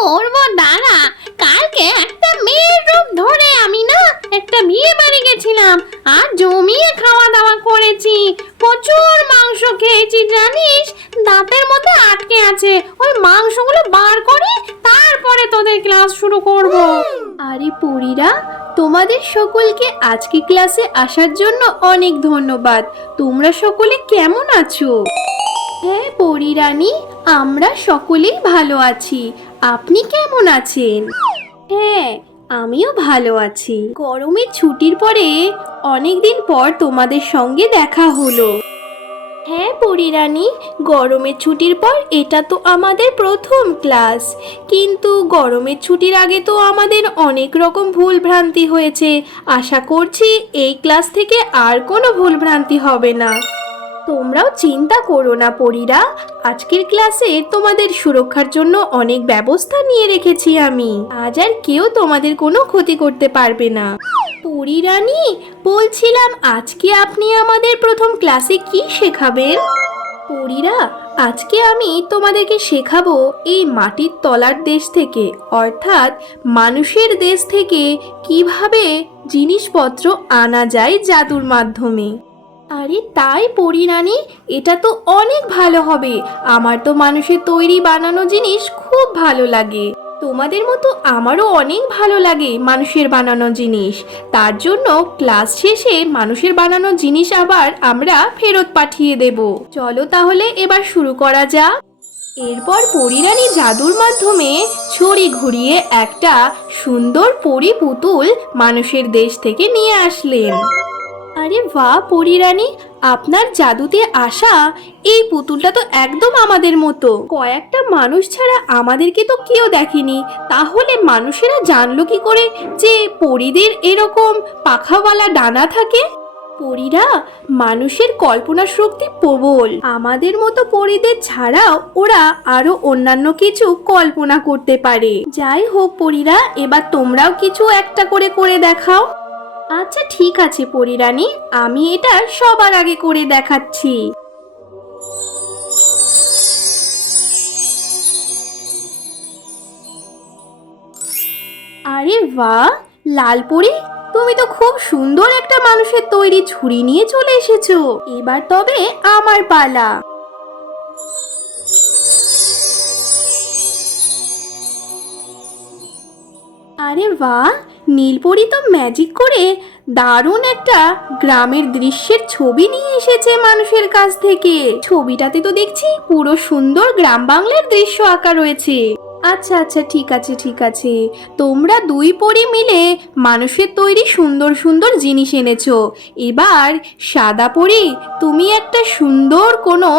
করব দাঁড়া। কালকে একটা মেয়ের রূপ ধরে আমি না একটা বিয়ে বাড়ি গেছিলাম আর জমিয়ে খাওয়া দাওয়া করেছি। প্রচুর মাংস খেয়েছি জানিস, দাঁতের মধ্যে আটকে আছে। ওই মাংসগুলো বার করে তারপরে তোদের ক্লাস শুরু করব। আরে পরীরা, তোমাদের সকলকে আজকে ক্লাসে আসার জন্য অনেক ধন্যবাদ। তোমরা সকলে কেমন আছো? হ্যাঁ পরীরানী, আমরা সকলেই ভালো আছি। আপনি কেমন আছেন? হ্যাঁ, আমিও ভালো আছি। গরমের ছুটির পরে অনেকদিন পর তোমাদের সঙ্গে দেখা হলো। হ্যাঁ পরীরানী, গরমের ছুটির পর এটা তো আমাদের প্রথম ক্লাস। কিন্তু গরমের ছুটির আগে তো আমাদের অনেক রকম ভুল ভ্রান্তি হয়েছে। আশা করছি এই ক্লাস থেকে আর কোনো ভুল ভ্রান্তি হবে না। তোমরাও চিন্তা করো না পরীরা, আজকের ক্লাসে তোমাদের সুরক্ষার জন্য অনেক ব্যবস্থা নিয়ে রেখেছি আমি। আজ আর কেউ তোমাদের কোনো ক্ষতি করতে পারবে না। পরীরানী, বলছিলাম আজকে আপনি আমাদের প্রথম ক্লাসে কি শেখাবেন? পরীরা, আজকে আমি তোমাদেরকে শেখাবো এই মাটির তলার দেশ থেকে, অর্থাৎ মানুষের দেশ থেকে কিভাবে জিনিসপত্র আনা যায় জাদুর মাধ্যমে। আরে তাই পরীরানী, এটা তো অনেক ভালো হবে। আমার তো মানুষের তৈরি বানানো জিনিস খুব ভালো লাগে। তোমাদের মতো আমারও অনেক ভালো লাগে মানুষের বানানো জিনিস। তার জন্য ক্লাস শেষে মানুষের বানানো জিনিস আবার আমরা ফেরত পাঠিয়ে দেব। চলো তাহলে এবার শুরু করা যাক। এরপর পরীরানী জাদুর মাধ্যমে ছড়ি ঘুরিয়ে একটা সুন্দর পরী পুতুল মানুষের দেশ থেকে নিয়ে আসলেন। আরে বাহ পরীরানী, আপনার জাদুতে আসা এই পুতুলটা তো একদম আমাদের মতো। কয়েকটা মানুষ ছাড়া আমাদেরকে তো কেউ দেখেনি, তাহলে মানুষেরা জানলো কি করে যে পরীদের এরকম পাখাওয়ালা ডানা থাকে? পরীরা, মানুষের কল্পনা শক্তি প্রবল। আমাদের মতো পরীদের ছাড়াও ওরা আরো অন্যান্য কিছু কল্পনা করতে পারে। যাই হোক পরীরা, এবার তোমরাও কিছু একটা করে করে দেখাও। আচ্ছা ঠিক আছে পরীরানী, আমি এটা সবার আগে করে দেখাচ্ছি। আরে বাহ লালপরি, তুমি তো খুব সুন্দর একটা মানুষের তৈরি ছুরি নিয়ে চলে এসেছো। এবার তবে আমার পালা। আরে বাহ, নীলপরি তো ম্যাজিক করে দারুণ একটা গ্রামের দৃশ্যের ছবি নিয়ে এসেছে মানুষের কাছ থেকে। ছবিটাতে তো দেখছি পুরো সুন্দর গ্রাম বাংলার দৃশ্য আঁকা রয়েছে। আচ্ছা আচ্ছা ঠিক আছে ঠিক আছে, তোমরা দুই পরি মিলে মানুষের তৈরি সুন্দর সুন্দর জিনিস এনেছো। এবার সাদা পরি, তুমি একটা সুন্দর কোনো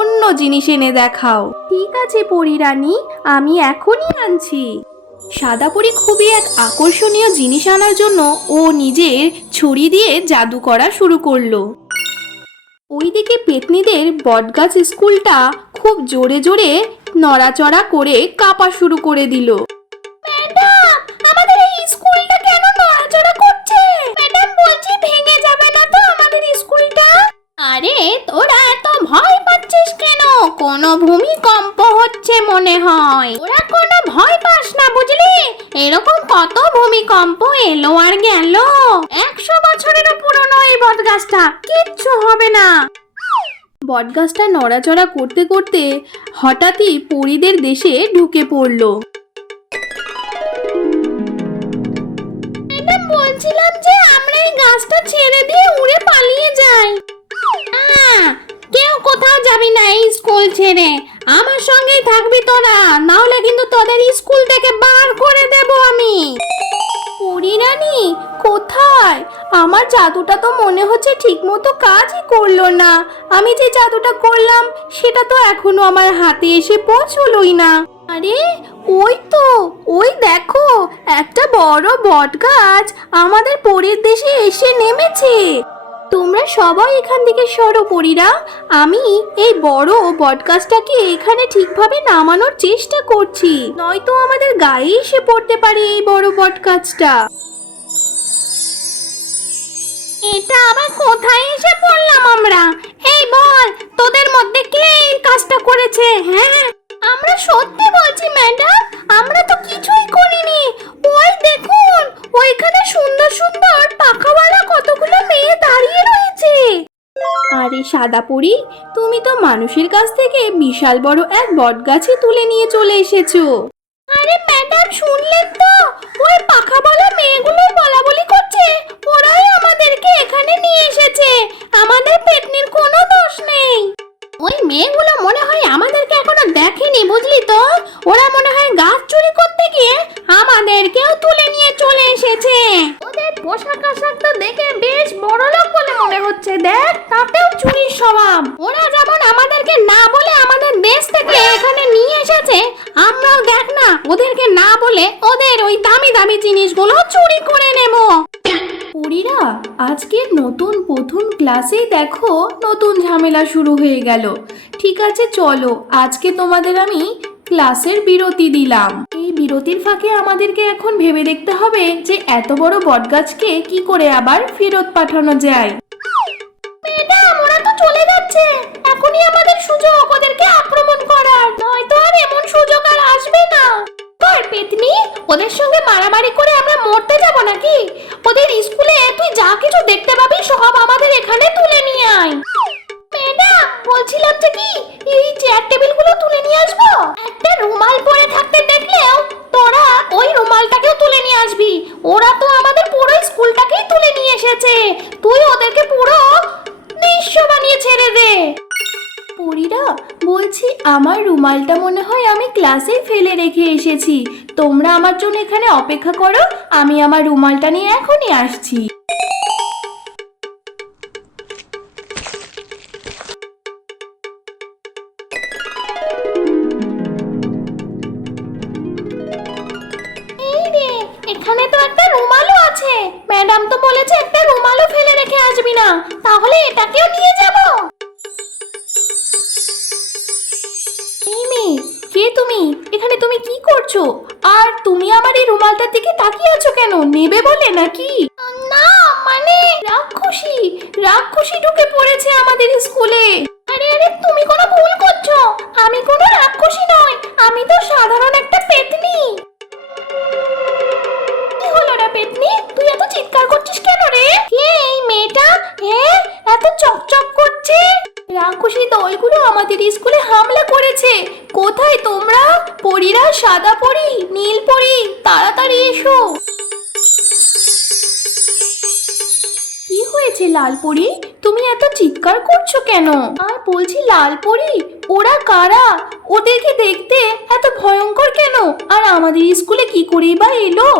অন্য জিনিস এনে দেখাও। ঠিক আছে পরীরানী, আমি এখনই আনছি। সাদা পরি খুবই এক আকর্ষণীয় জিনিস আনার জন্য ও নিজের ছুরি দিয়ে জাদু করা শুরু করলো। ওইদিকে পেতনিদের বটগাছ স্কুলটা খুব জোরে জোরে নড়াচড়া করে কাঁপা শুরু করে দিল। ম্যাডাম, আমাদের এই স্কুলটা কেন নড়াচড়া করছে? ম্যাডাম বলছি ভেঙে যাবে না তো আমাদের স্কুলটা? আরে তোরা এত ভয় পাচ্ছিস কেন? কোনো ভূমিকম্প হচ্ছে মনে হয়। ওরা কোনো ভয় পাস না বুঝলি, এরকম কত ভূমিকম্প এলো আর গেল। 100 বছরেরও পুরনো এই বটগাছটা, কিচ্ছু হবে না। বটগাছটা নড়াচড়া করতে করতে হঠাৎই পরীদের দেশে ঢুকে পড়ল। ম্যাডাম বলছিলাম যে আমরা এই গাছটা ছেড়ে দিয়ে উড়ে পালিয়ে যাই। কেউ কোথাও যাবি না এই স্কুল ছেড়ে, আমার সঙ্গেই থাকবি তোরা, নাহলে কিন্তু তোদের স্কুল থেকে বার করে দেব আমি। পরীরানী কোথায়? আমার জাদুটা তো মনে হচ্ছে ঠিক মতো কাজই করলো না। আমি যে জাদুটা করলাম সেটা তো এখনো আমার হাতে এসে পৌঁছলোই না। আরে ওই তো, ওই দেখো একটা বড় বট গাছ আমাদের পরীর দেশে এসে নেমেছে। তোমরা সবাই এখান থেকে সরো পরীরা, আমি এই বড় বটগাছটাকে এখানে ঠিকভাবে নামানোর চেষ্টা করছি, নয়তো আমাদের গায়ে এসে পড়তে পারে এই বড় বটগাছটা। এটা আবার কোথায় এসে পড়লাম আমরা? এই বল, তোদের মধ্যে কে এই কাজটা করেছে? হ্যাঁ আমরা সত্যি বলছি ম্যাডাম, আমরা সাদা পরি, তুমি তো মানুষের কাছ থেকে বিশাল বড় এক বটগাছই তুলে নিয়ে চলে এসেছো। আরে ম্যাডাম, শুনলেন তো? ওই পাখা বলা মেয়েগুলোই বলাবলি করছে ওরাই আমাদেরকে এখানে নিয়ে এসেছে। আমাদের পেতনির কোনো দোষ নেই। ওই মেয়েগুলো মনে হয় আমাদেরকে এখনো দেখেনি, বুঝলি তো? ওরা মনে হয় গাছ চুরি করতে গিয়ে আমাদেরকেও তুলে নিয়ে চলে এসেছে। ওদের পোশাক আশাক তো দেখে বেশ বড়লোক বলে মনে হচ্ছে। দেখ, তাতেও চুরির স্বভাব। ওরা যেমন আমাদেরকে না বলে আমাদের দেশ থেকে এখানে নিয়ে এসেছে, আমরাও দেখ না ওদেরকে না বলে ওদের ওই দামি দামি জিনিসগুলো চুরি করে নেব। পরীরা, আজকের নতুন প্রথম ক্লাসেই দেখো নতুন ঝামেলা শুরু হয়ে গেল। ঠিক আছে, চলো আজকে তোমাদের আমি ক্লাসের বিরতি দিলাম। এই বিরতির ফাঁকে আমাদেরকে এখন ভেবে দেখতে হবে যে এত বড় বটগাছকে কি করে আবার ফেরত পাঠানো যায়। ম্যাডাম, ওরা তো চলে যাচ্ছে। এখনই আমাদের সুযোগ ওদেরকে আক্রমণ করার, নয়তো আর এমন সুযোগ আর আসবে না। তোর পেতনি, ওদের সঙ্গে মারামারি করে আমরা মরতে যাব নাকি? ওদের স্কুলে তুই যা কিছু দেখতে পাবি সব আমাদের এখানে তুলে নিয়ে আয়। ম্যাডাম, বলছিলাম যে কি, এই চেয়ার টেবিলগুলো তুলে নিয়ে আসবো? একটা রুমাল পরে থাকতে দেখলেও তোরা ওই রুমালটাকেও তুলে নিয়ে আসবি। ওরা তো আমাদের পুরো স্কুলটাকেই তুলে নিয়ে এসেছে। তুই ওদেরকে পুরো নিঃস্ব বানিয়ে ছেড়ে দে। পরীরা, বলছি আমার রুমালটা মনে হয় আমি ক্লাসেই ফেলে রেখে এসেছি। তোমরা আমার জন্য এখানে অপেক্ষা করো, আমি আমার রুমালটা নিয়ে এখনই আসছি। এই রে, এখানে তো একটা রুমালও আছে। ম্যাডাম তো বলেছে একটা রুমালও ফেলে রেখে আসবি না। তাহলে এটাকেও নিয়ে যাব। এই মেয়ে, কে তুমি? এখানে তুমি কি করছো? আর তুমি আমার এই রুমালটার দিকে তাকিয়ে আছো কেন? নেবে বলে নাকি? না, মানে রাক্ষসী, রাক্ষসী ঢুকে পড়েছে আমাদের স্কুলে। আরে আরে, তুমি কোনো ভুল করছো। আমি কোনো রাক্ষসী নই, আমি তো সাধারণ একটা পেতনি। কি হলো রে পেতনি, তুই এত চিৎকার করছিস কেন রে? কে এই মেয়েটা? এত চকচক করছে। রাক্ষসী দলগুলো আমাদের স্কুলে হামলা করেছে। কোথায় তোমরা? পরীরা, সাদা পরী, নীল পরী, তাড়াতাড়ি এসো। কি হয়েছে লাল পরী? তুমি এত চিৎকার করছো কেন? আর বলছি লাল পরী, ওরা কারা? ওদেরকে দেখতে এত ভয়ঙ্কর কেন? আর আমাদের স্কুলে কি করেই বা এলো?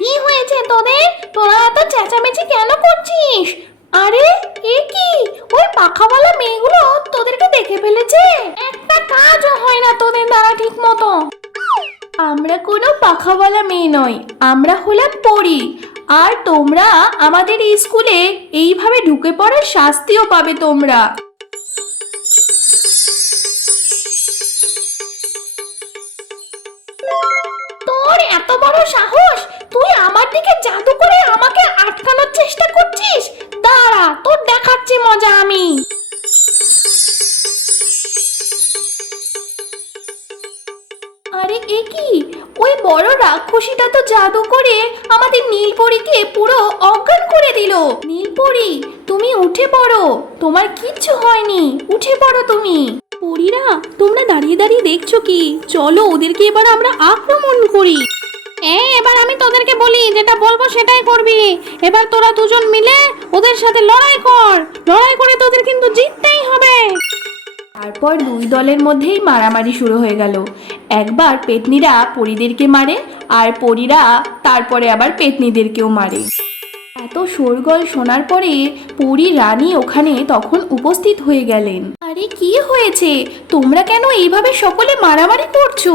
কি হয়েছে তোদের? তোরা এত চেঁচামেচি কেন করছিস? আরে এ কি, ওই পাখাওয়ালা মেয়েগুলো তোদেরকে দেখে ফেলেছে। একটা কাজও হয় না তোদের দ্বারা ঠিক মতো। আমরা কোনো পাখাওয়ালা মেয়ে নই, আমরা হলাম পরী। আর তোমরা আমাদের এই স্কুলে এইভাবে ঢুকে পড়ার শাস্তিও পাবে তোমরা। তোর এত বড় সাহস, তুই আমার দিকে জাদু করে আমাকে আটকানোর চেষ্টা করছিস? দাঁড়া, তোর দেখাচ্ছি মজা আমি। আরে এ কি, ওই বড় রাক্ষসীটা তো জাদু করে আমাদের নীলপরীকে পুরো অজ্ঞান করে দিল। নীলপরী, তুমি উঠে পড়ো, তোমার কিচ্ছু হয়নি, উঠে পড়ো তুমি। পরীরা, তোমরা দাঁড়িয়ে দাঁড়িয়ে দেখছো কি? চলো ওদেরকে এবার আমরা আক্রমণ করি। এবার আমি তোদেরকে বলি, যেটা বলবো সেটাই করবি। এবার তোরা দুজন মিলে ওদের সাথে লড়াই কর। লড়াই করে তোদের কিন্তু জিততেই হবে। তারপর দুই দলের মধ্যেই মারামারি শুরু হয়ে গেল। একবার পেতনিরা পরীদেরকে মারে, আর পরীরা তারপরে আবার পেতনিদেরকেও মারে। এত শোরগোল শোনার পরে পরী রানী ওখানে তখন উপস্থিত হয়ে গেলেন। আরে কি হয়েছে? তোমরা কেন এইভাবে সকলে মারামারি করছো?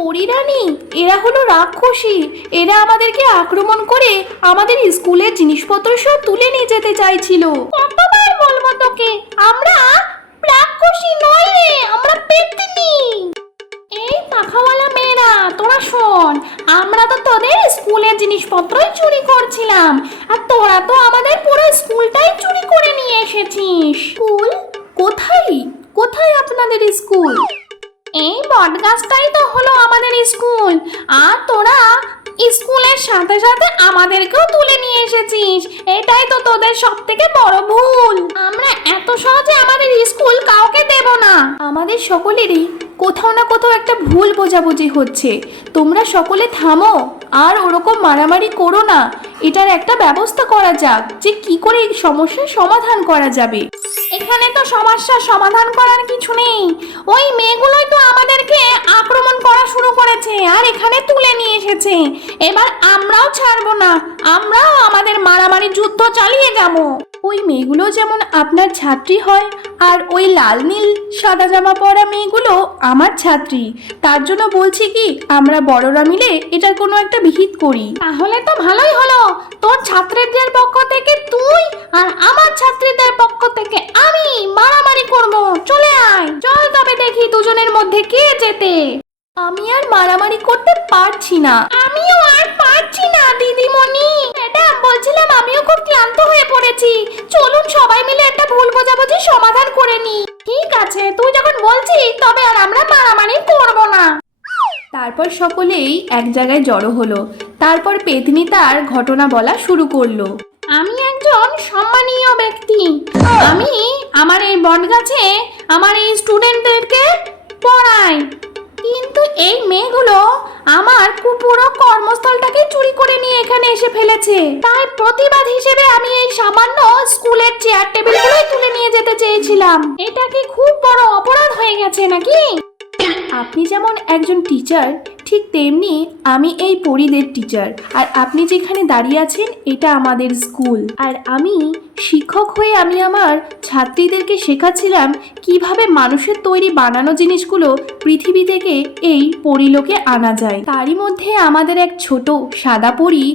পরী রানী, এরা হলো রাক্ষসী। এরা আমাদেরকে আক্রমণ করে আমাদের স্কুলের জিনিসপত্র সব তুলে নিয়ে যেতে চাইছিল। কতবার বলবো তোকে, আমরা রাক্ষসী নই রে, আমরা পেতনি। এই পাখাওয়ালা মেয়েরা, তোরা শোন, আমরা তো তোদের স্কুলের জিনিসপত্রই চুরি করছিলাম, আর তোরা তো আমাদের পুরো স্কুলটাই চুরি করে নিয়ে এসেছিস। স্কুল? কোথায়? কোথায় আপনাদের স্কুল? এই বটগাছটাই তো হলো আমাদের স্কুল। আর তোরা স্কুলের সাথে সাথে আমাদেরকেও তুলে নিয়ে এসেছিস। এটাই তো তোদের সবথেকে বড় ভুল। আমরা এত সহজে আমাদের স্কুল কাউকে দেব না। আমাদের সকলেরই কোথাও না কোথাও একটা ভুল বোঝাবুঝি হচ্ছে। তোমরা সকলে থামো, আর ওরকম মারামারি করো না। এটার একটা ব্যবস্থা করা যাক যে কি করে এই সমস্যার সমাধান করা যাবে। এখানে তো সমস্যার সমাধান করার কিছু নেই। ওই মেয়েগুলোই তো আমাদেরকে আক্রমণ করা শুরু করেছে আর এখানে তুলে নিয়ে এসেছে। এবার আমরাও ছাড়বো না, আমরাও আমাদের মারামারি যুদ্ধ চালিয়ে যাব। ওই মেয়েগুলো যেমন আপনার ছাত্রী হয়, আর ওই লাল নীল সাদা জামা পরা মেয়েগুলো আমার ছাত্রী। তার জন্য বলছি কি, আমরা বড়রা মিলে এটার কোনো একটা বিহিত করি। তাহলে তো ভালোই হলো। তোর ছাত্রীদের পক্ষ থেকে তুই আর আমার ছাত্রীদের পক্ষ থেকে আমি মারামারি করব। চলে আয়, চল তবে দেখি দুজনের মধ্যে কে জেতে। আমি আর মারামারি করতে পারছি না। আমিও আর পারছি না দিদিমণি। ম্যাডাম, বলছিলাম আমিও খুব ক্লান্ত হয়ে পড়েছি। চলুন সবাই মিলে একটা ভুল বোঝাবুঝি সমাধান করে নি। ঠিক আছে, তুই যখন বলছিস তবে আর আমরা মারামারি করব না। তারপর সকলেই এক জায়গায় জড়ো হলো। তারপর পেতনি তার ঘটনা বলা শুরু করলো। আমি একজন সম্মানীয় ব্যক্তি। আমি আমার এই বটগাছে আমার এই স্টুডেন্টদেরকে পড়াই, কিন্তু এই মেয়েগুলো আমার পুরো কর্মস্থলটাকে চুরি করে নিয়ে এখানে এসে ফেলেছে। তাই প্রতিবাদ হিসেবে আমি এই সামান্য স্কুলের চেয়ার টেবিলগুলোই তুলে নিয়ে যেতে চেয়েছিলাম। এটা কি খুব বড় অপরাধ হয়ে গেছে নাকি? আপনি যেমন একজন টিচার, ঠিক তেমনি আমি এই পরিদের টিচার। আর আপনি যেখানে দাঁড়িয়ে আছেন এটা আমাদের স্কুল। আর আমি শিক্ষক হয়ে আমি আমার ছাত্রীদেরকে শেখাচ্ছিলাম কিভাবে মানুষের তৈরি বানানো জিনিসগুলো পৃথিবী থেকে এই পরিলোকে আনা যায়। তারই মধ্যে আমাদের এক ছোট সাদা পরী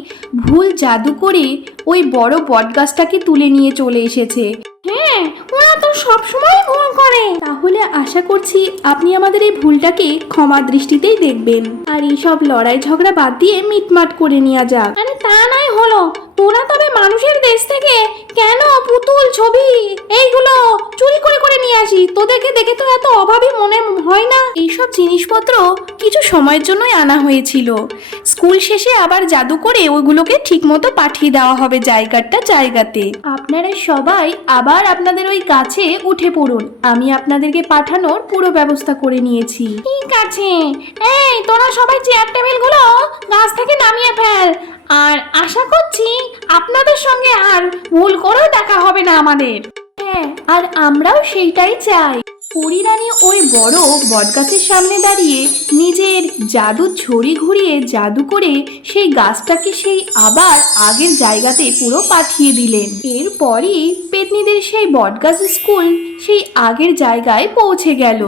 ভুল জাদু করে ওই বড় বটগাছটাকে তুলে নিয়ে চলে এসেছে। হ্যাঁ, ওরা তো সবসময় ভুল করে। তাহলে আশা করছি আপনি আমাদের এই ভুলটাকে ক্ষমা দৃষ্টিতেই দেখবেন, আর এইসব লড়াই ঝগড়া বাদ দিয়ে মিটমাট করে নেওয়া যাক। আরে তা নাই হলো, তোরা তবে মানুষের দেশ থেকে কেন পুতুল ছবি এইগুলো চুরি করে করে নিয়ে আসি? তোদেরকে দেখে তো এত অভাবী মনে হয় না? এইসব জিনিসপত্র কিছু সময়ের জন্যই আনা হয়েছিল। স্কুল শেষে আবার জাদু করে ওইগুলোকে ঠিকমতো পাঠিয়ে দেওয়া হবে জায়গাতে। আপনারা সবাই আবার আপনাদের ওই গাছে উঠে পড়ুন। আমি আপনাদেরকে পাঠানোর পুরো ব্যবস্থা করে নিয়েছি। ঠিক আছে, এই তোরা সবাই চেয়ার টেবিলগুলো গাছ থেকে নামিয়ে ফেল। আর আশা করছি আপনাদের সঙ্গে আর ভুল করেও দেখা হবে না আমাদের। হ্যাঁ, আর আমরাও সেইটাই চাই। পরিরানী ওই বড় বটগাছের সামনে দাঁড়িয়ে নিজের জাদুর ঝুড়ি ঘুরিয়ে জাদু করে সেই গাছটাকে সেই আবার আগের জায়গাতে পুরো পাঠিয়ে দিলেন। এরপরই পেতনিদের সেই বটগাছ স্কুল সেই আগের জায়গায় পৌঁছে গেল।